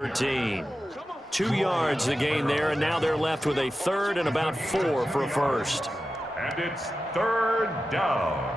13. 2 yards the gain there, and now they're left with a third and about 4 for a first. And it's third down.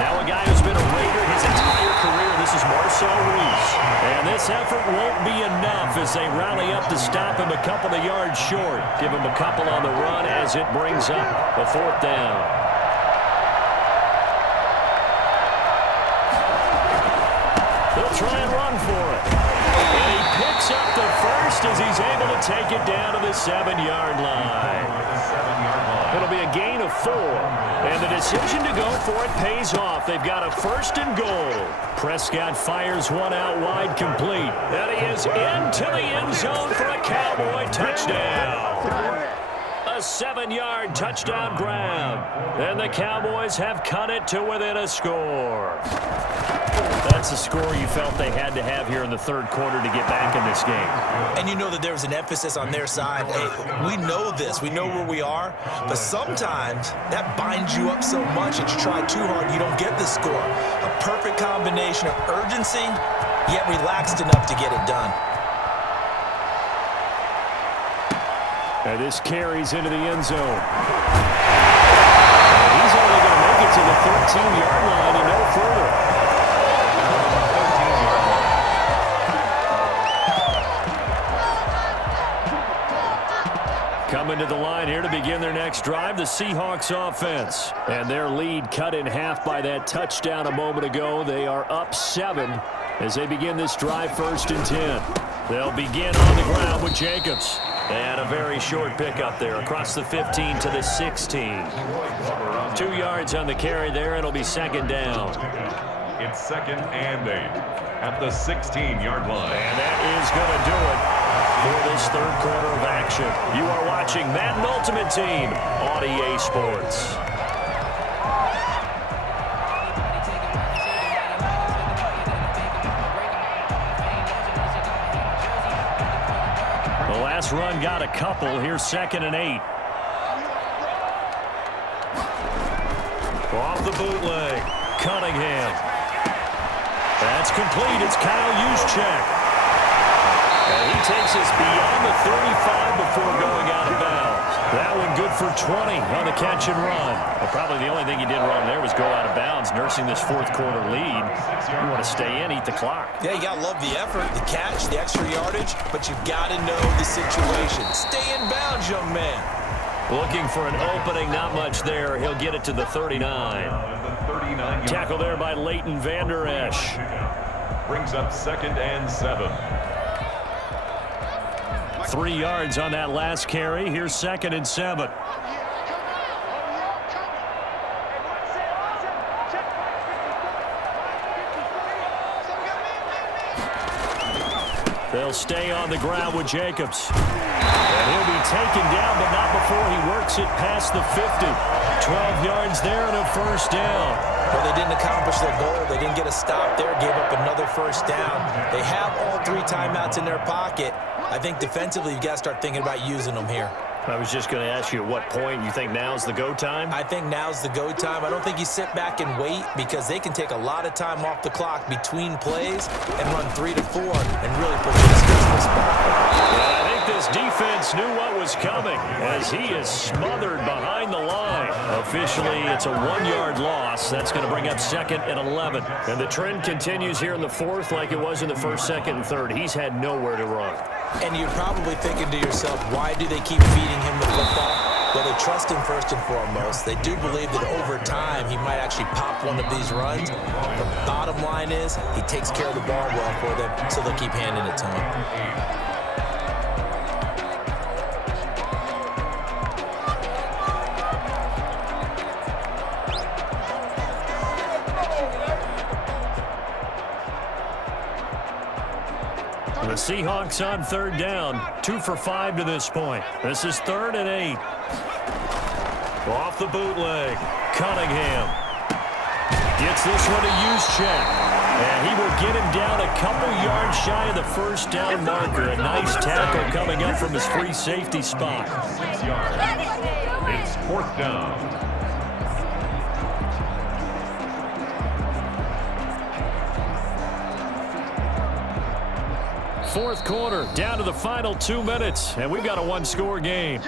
Now a guy who's been a Raider his entire career, this is Marcel Reese. And this effort won't be enough as they rally up to stop him a couple of yards short. Give him a couple on the run as it brings up a fourth down. They'll try and run for it. And he picks up the first as he's able to take it down to the 7-yard line. It'll be a gain of 4. And the decision to go for it pays off. They've got a first and goal. Prescott fires one out wide complete. And he is into the end zone for a Cowboy touchdown. A 7-yard touchdown grab. And the Cowboys have cut it to within a score. That's the score you felt they had to have here in the third quarter to get back in this game. And you know that there was an emphasis on their side. Hey, we know this. We know where we are. But sometimes that binds you up so much that you try too hard, you don't get the score. A perfect combination of urgency, yet relaxed enough to get it done. And this carries into the end zone. And he's only going to make it to the 13-yard line and no further. Coming to the line here to begin their next drive, the Seahawks offense. And their lead cut in half by that touchdown a moment ago. They are up 7 as they begin this drive, 1st and 10. They'll begin on the ground with Jacobs. And a very short pickup there across the 15 to the 16. 2 yards on the carry there. It'll be 2nd down. It's 2nd and 8 at the 16-yard line. And that is going to do it for this third quarter of action. You are watching Madden Ultimate Team on EA Sports. The last run got a couple. Here's 2nd and 8. Off the bootleg. Cunningham. That's complete. It's Kyle Juszczyk. And he takes us beyond the 35 before going out of bounds. That one good for 20 on the catch and run. Well, probably the only thing he did wrong there was go out of bounds, nursing this fourth quarter lead. You want to stay in, eat the clock. Yeah, you got to love the effort, the catch, the extra yardage, but you've got to know the situation. Stay in bounds, young man. Looking for an opening, not much there. He'll get it to the 39. Tackle there by Leighton Vander Esch. Brings up 2nd and 7. 3 yards on that last carry. Here's 2nd and 7. They'll stay on the ground with Jacobs. And he'll be taken down, but not before he works it past the 50. 12 yards there and a first down. Well, they didn't accomplish their goal. They didn't get a stop there, gave up another first down. They have all 3 timeouts in their pocket. I think defensively you've got to start thinking about using them here. I was just going to ask you at what point you think now's the go time? I think now's the go time. I don't think you sit back and wait because they can take a lot of time off the clock between plays and run 3 to 4 and really put you in a stressful spot. Well, I think this defense knew what was coming as he is smothered behind the line. Officially, it's a 1-yard loss. That's going to bring up 2nd and 11. And the trend continues here in the 4th like it was in the 1st, 2nd, and 3rd. He's had nowhere to run. And you're probably thinking to yourself, why do they keep feeding him the football? Well, they trust him first and foremost. They do believe that over time he might actually pop one of these runs. The bottom line is he takes care of the ball well for them, so they'll keep handing it to him. The Seahawks on 3rd down. 2 for 5 to this point. This is 3rd and 8. Off the bootleg. Cunningham. Gets this one to Juszczyk. And he will get him down a couple yards shy of the first down marker. A nice tackle coming up from his free safety spot. 6 yards. It's 4th down. Fourth quarter, down to the final 2 minutes, and we've got a one-score game.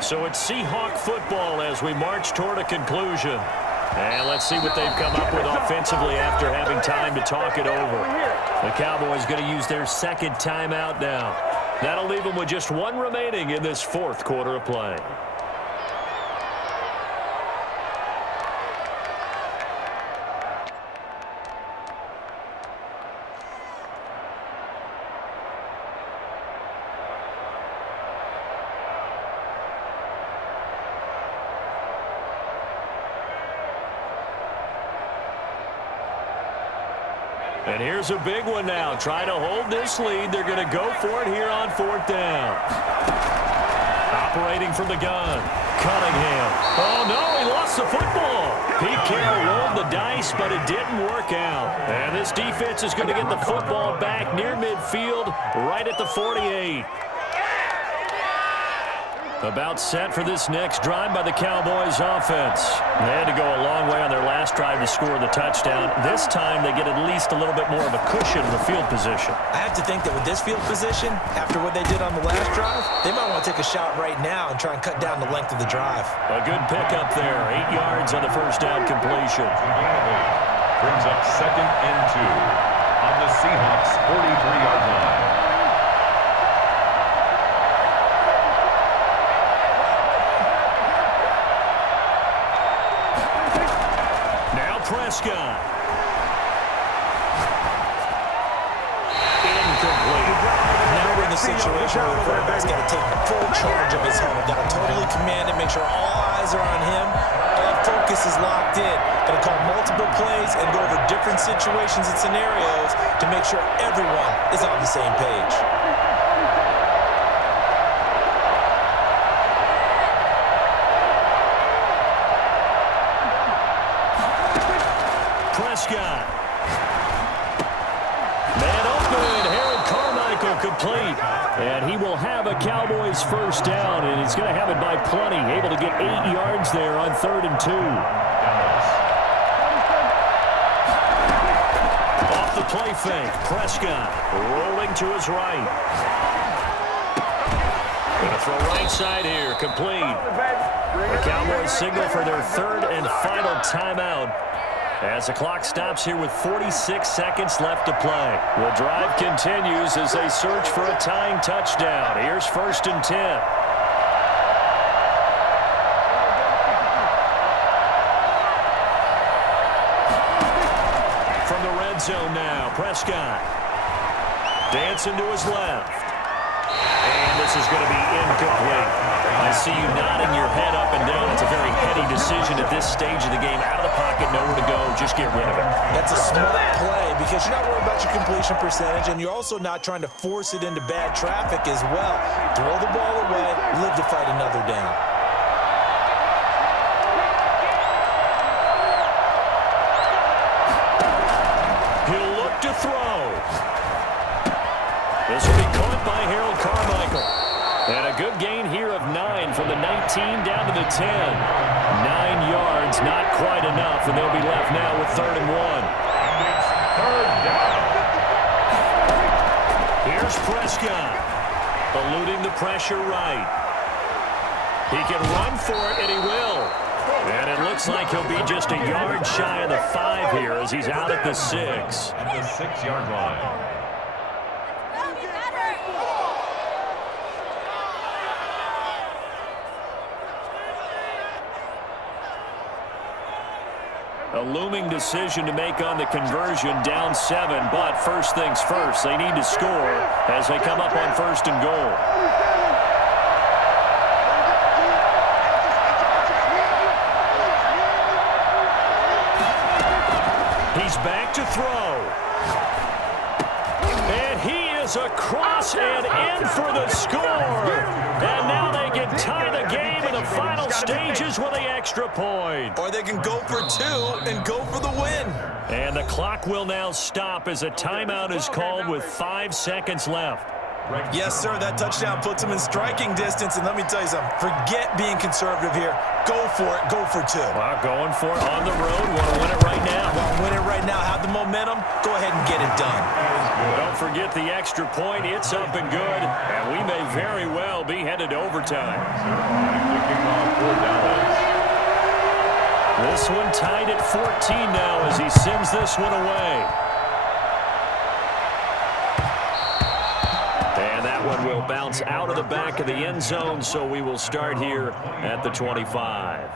So it's Seahawk football as we march toward a conclusion. And let's see what they've come up with offensively after having time to talk it over. The Cowboys going to use their second timeout now. That'll leave them with just one remaining in this fourth quarter of play. And here's a big one now. Trying to hold this lead. They're going to go for it here on 4th down. Operating from the gun. Cunningham. Oh, no, he lost the football. Pete Carroll rolled the dice, but it didn't work out. And this defense is going to get the football back near midfield, right at the 48. About set for this next drive by the Cowboys offense. They had to go a long way on their last drive to score the touchdown. This time they get at least a little bit more of a cushion in the field position. I have to think that with this field position, after what they did on the last drive, they might want to take a shot right now and try and cut down the length of the drive. A good pickup there. 8 yards on the first down completion. Brings up 2nd and 2 on the Seahawks' 43-yard line. Prescott. Incomplete. Now we're in the situation where the quarterback's got to take full charge of his home. Got to totally command it, make sure all eyes are on him. All focus is locked in. Got to call multiple plays and go over different situations and scenarios to make sure everyone is on the same page. Prescott. Man open. Harold Carmichael complete. And he will have a Cowboys first down, and he's going to have it by plenty. Able to get 8 yards there on 3rd and 2. Off the play fake. Prescott rolling to his right. Going to throw right side here. Complete. The Cowboys signal for their 3rd and final timeout, as the clock stops here with 46 seconds left to play. The drive continues as they search for a tying touchdown. Here's 1st and 10. From the red zone now, Prescott. Dancing to his left. And this is going to be incomplete. I see you nodding your head up and down. It's a very heady decision at this stage of the game. Out of the pocket, nowhere to go. Just get rid of it. That's a smart play because you're not worried about your completion percentage, and you're also not trying to force it into bad traffic as well. Throw the ball away, live to fight another down. He'll look to throw. This will be caught by Harold Carmichael. And a good gain here of 9 from the 19 down to the 10. 9 yards, not quite enough, and they'll be left now with 3rd and 1. And it's 3rd down. Here's Prescott, eluding the pressure right. He can run for it, and he will. And it looks like he'll be just a yard shy of the 5 here as he's out at the 6. At the 6-yard line. A looming decision to make on the conversion, down 7. But first things first, they need to score as they come up on 1st and goal. He's back to throw. And he is across and in for the score. And now they can tie the game in the final stages with the extra point. Or they can go for 2 and go for the win. And the clock will now stop as a timeout is called with 5 seconds left. Yes, sir, that touchdown puts them in striking distance. And let me tell you something, forget being conservative here. Go for it, go for 2. Well, going for it on the road. Want to win it right now. Want to win it right now, have the momentum, go ahead and get it done. Don't forget the extra point. It's up and good. And we may very well be headed to overtime. This one tied at 14 now as he sends this one away. And that one will bounce out of the back of the end zone, so we will start here at the 25.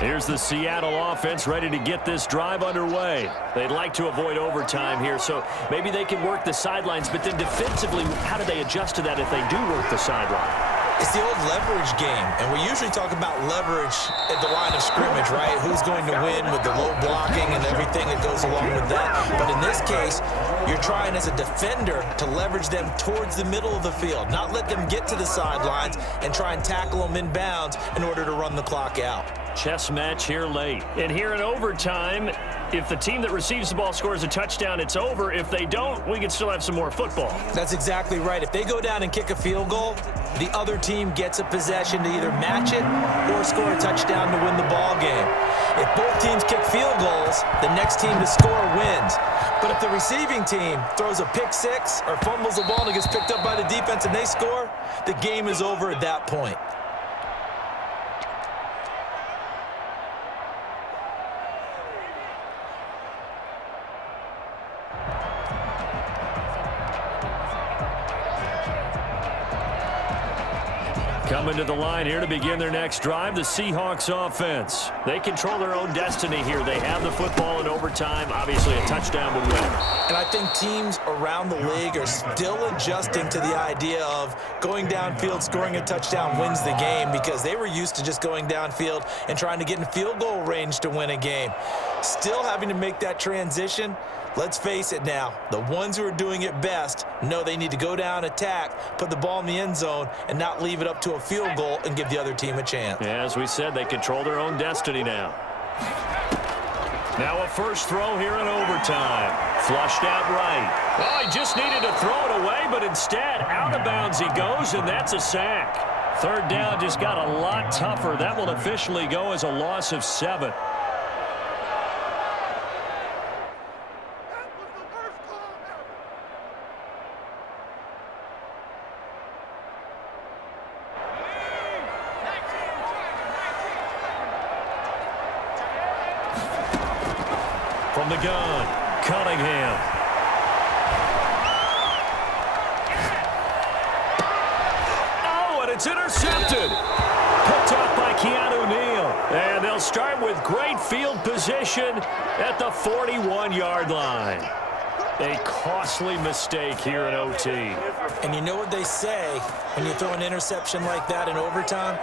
Here's the Seattle offense ready to get this drive underway. They'd like to avoid overtime here, so maybe they can work the sidelines, but then defensively, how do they adjust to that if they do work the sideline? It's the old leverage game, and we usually talk about leverage at the line of scrimmage, right? Who's going to win with the low blocking and everything that goes along with that. But in this case, you're trying as a defender to leverage them towards the middle of the field, not let them get to the sidelines and try and tackle them inbounds in order to run the clock out. Chess match here late. And here in overtime, if the team that receives the ball scores a touchdown, it's over. If they don't, we can still have some more football. That's exactly right. If they go down and kick a field goal, the other team gets a possession to either match it or score a touchdown to win the ball game. If both teams kick field goals, the next team to score wins. But if the receiving team throws a pick six or fumbles the ball and it gets picked up by the defense and they score, the game is over at that point. Coming to the line here to begin their next drive, the Seahawks offense. They control their own destiny here. They have the football in overtime. Obviously, a touchdown would win. And I think teams around the league are still adjusting to the idea of going downfield, scoring a touchdown wins the game, because they were used to just going downfield and trying to get in field goal range to win a game. Still having to make that transition. Let's face it now, the ones who are doing it best know they need to go down, attack, put the ball in the end zone, and not leave it up to a field goal and give the other team a chance. Yeah, as we said, they control their own destiny now. Now a first throw here in overtime. Flushed out right. Well, he just needed to throw it away, but instead, out of bounds he goes, and that's a sack. Third down just got a lot tougher. That will officially go as a loss of 7. From the gun, Cunningham. Oh, and it's intercepted. Picked off by Keanu Neal. And they'll start with great field position at the 41-yard line. A costly mistake here in OT. And you know what they say when you throw an interception like that in overtime?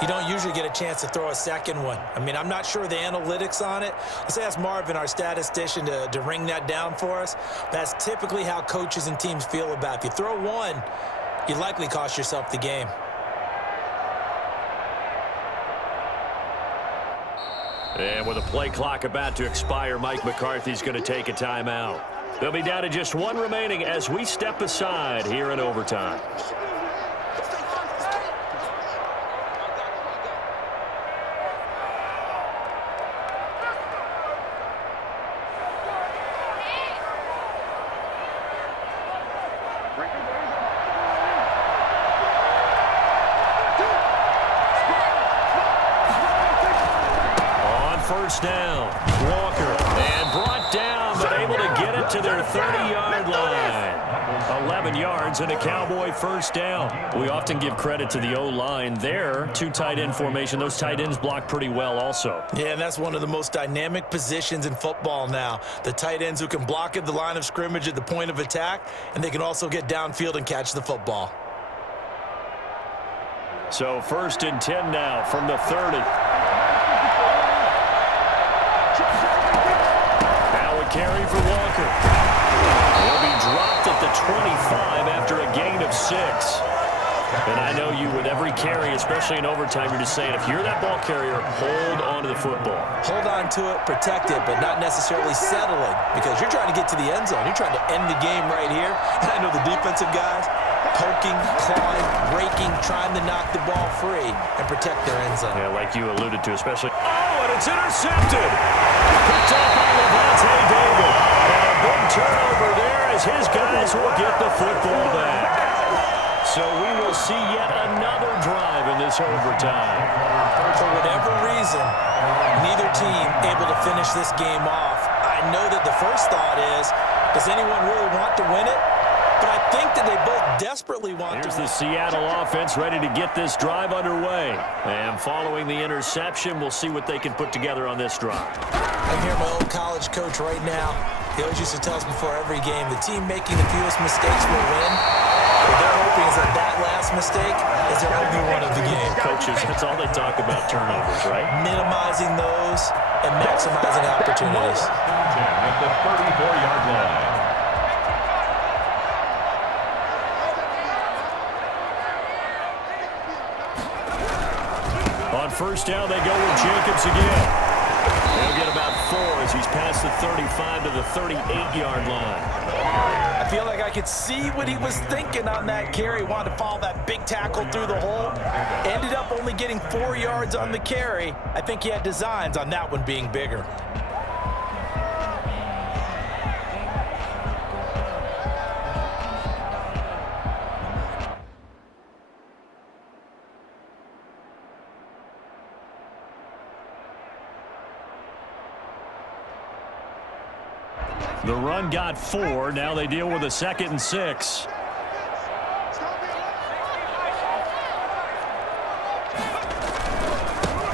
You don't usually get a chance to throw a second one. I mean, I'm not sure the analytics on it. Let's ask Marvin, our statistician, to ring that down for us. That's typically how coaches and teams feel about it. If you throw one, you likely cost yourself the game. And with a play clock about to expire, Mike McCarthy's going to take a timeout. They'll be down to just one remaining as we step aside here in overtime. First down, Walker, and brought down, but able to get it to their 7 yards and a Cowboy first down. We often give credit to the O-line there. 2 tight end formation. Those tight ends block pretty well also. Yeah, and that's one of the most dynamic positions in football now. The tight ends who can block at the line of scrimmage at the point of attack, and they can also get downfield and catch the football. So 1st and 10 now from the 30. Now a carry for Walker. He'll be dropped at the 25 after a gain of 6. And I know you, with every carry, especially in overtime, you're just saying, if you're that ball carrier, hold on to the football. Hold on to it, protect it, but not necessarily settling, because you're trying to get to the end zone. You're trying to end the game right here. And I know the defensive guys, poking, clawing, breaking, trying to knock the ball free and protect their end zone. Yeah, like you alluded to, especially. Oh, and it's intercepted. Picked up by Levante David. And a big turnover there as his guys will get the football back. So we will see yet another drive in this overtime. For whatever reason, neither team able to finish this game off. I know that the first thought is, does anyone really want to win it? But I think that they both desperately want to. Here's the Seattle offense ready to get this drive underway. And following the interception, we'll see what they can put together on this drive. I hear my old college coach right now. He always used to tell us before every game, the team making the fewest mistakes will win. What they're hoping is that last mistake is their only one of the game. Coaches, that's all they talk about, turnovers, right? Minimizing those and maximizing opportunities. At the 34-yard line. On first down, they go with Jacobs again. He'll get about 4 as he's past the 35 to the 38-yard line. I feel like I could see what he was thinking on that carry. Wanted to follow that big tackle through the hole. Ended up only getting 4 yards on the carry. I think he had designs on that one being bigger. The run got 4. Now they deal with a 2nd and 6.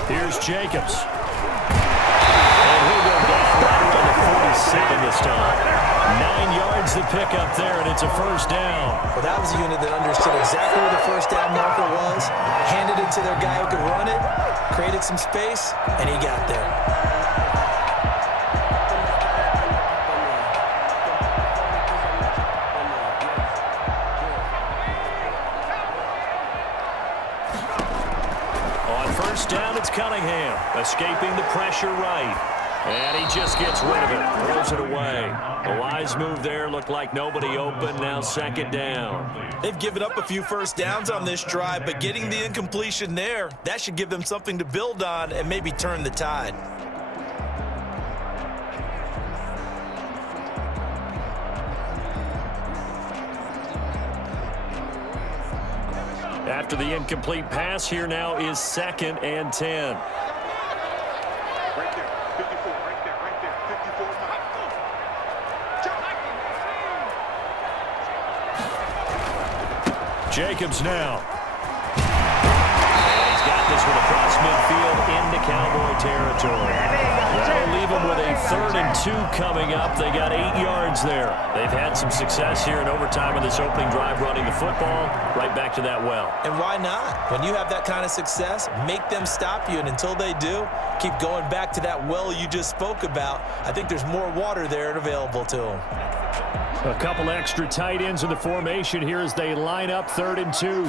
Here's Jacobs. And he'll go down right around the 47 this time. 9 yards to pick up there, and it's a first down. Well, that was a unit that understood exactly where the first down marker was, handed it to their guy who could run it, created some space, and he got there. Down, it's Cunningham, escaping the pressure right. And he just gets rid of it, throws it away. A wise move there, looked like nobody open, now 2nd down. They've given up a few first downs on this drive, but getting the incompletion there, that should give them something to build on and maybe turn the tide. After the incomplete pass, here now is 2nd and 10. Right there, 54, right there, 54. Jacobs now. And he's got this one across midfield into Cowboy territory. That'll leave him with a 3rd and 2 coming up. They got 8 yards there. They've had some success here in overtime in this opening drive running the football right back to that well. And why not? When you have that kind of success, make them stop you, and until they do, keep going back to that well you just spoke about. I think there's more water there and available to them. A couple extra tight ends in the formation here as they line up 3rd and 2.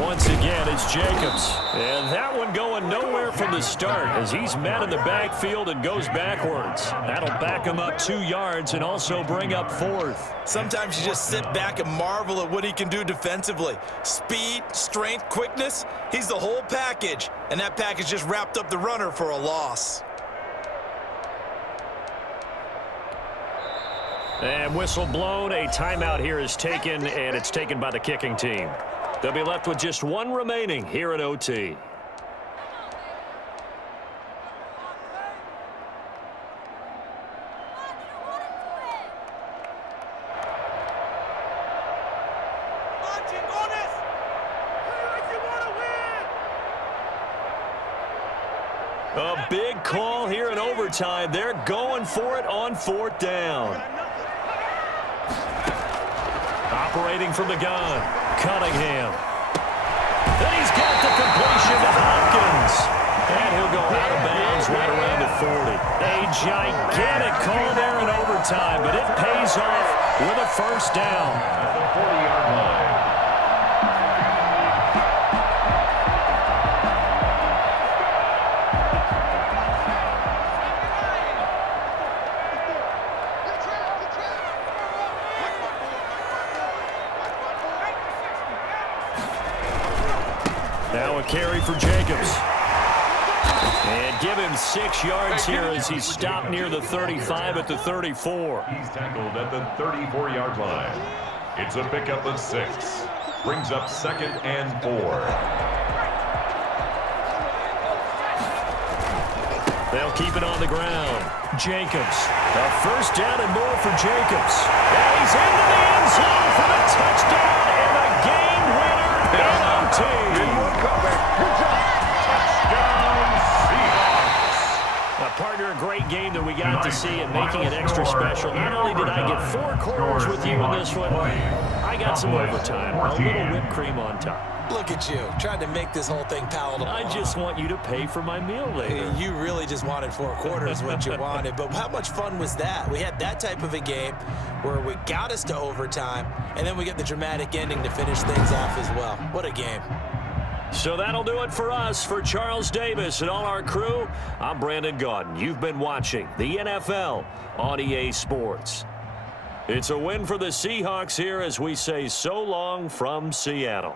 Once again, it's Jacobs. And that one going nowhere from the start as he's met in the backfield and goes backwards. That'll back him up 2 yards and also bring up 4th. Sometimes you just sit back and marvel at what he can do defensively. Speed, strength, quickness, he's the whole package. And that package just wrapped up the runner for a loss. And whistle blown. A timeout here is taken, and it's taken by the kicking team. They'll be left with just 1 remaining here at OT. big call here in overtime. They're going for it on 4th down. Operating from the gun, Cunningham. Then he's got the completion to Hopkins. And he'll go out of bounds right around the 40. A gigantic call there in overtime, but it pays off with a 1st down. At the 40-yard line. Now a carry for Jacobs. And give him 6 yards here as he's stopped near the 35 at the 34. He's tackled at the 34-yard line. It's a pickup of 6. Brings up 2nd and 4. They'll keep it on the ground. Jacobs. A 1st down and more for Jacobs. And he's into the end zone for the touchdown and a game winner in OT. Partner, a great game that we got to see and making it extra special. Not only did I get 4 quarters with you in this one, I got some overtime, a little whipped cream on top. Look at you, trying to make this whole thing palatable. I just want you to pay for my meal later. You really just wanted 4 quarters what you wanted, but how much fun was that? We had that type of a game where we got us to overtime, and then we get the dramatic ending to finish things off as well. What a game. So that'll do it for us. For Charles Davis and all our crew, I'm Brandon Gaudin. You've been watching the NFL on EA Sports. It's a win for the Seahawks here as we say so long from Seattle.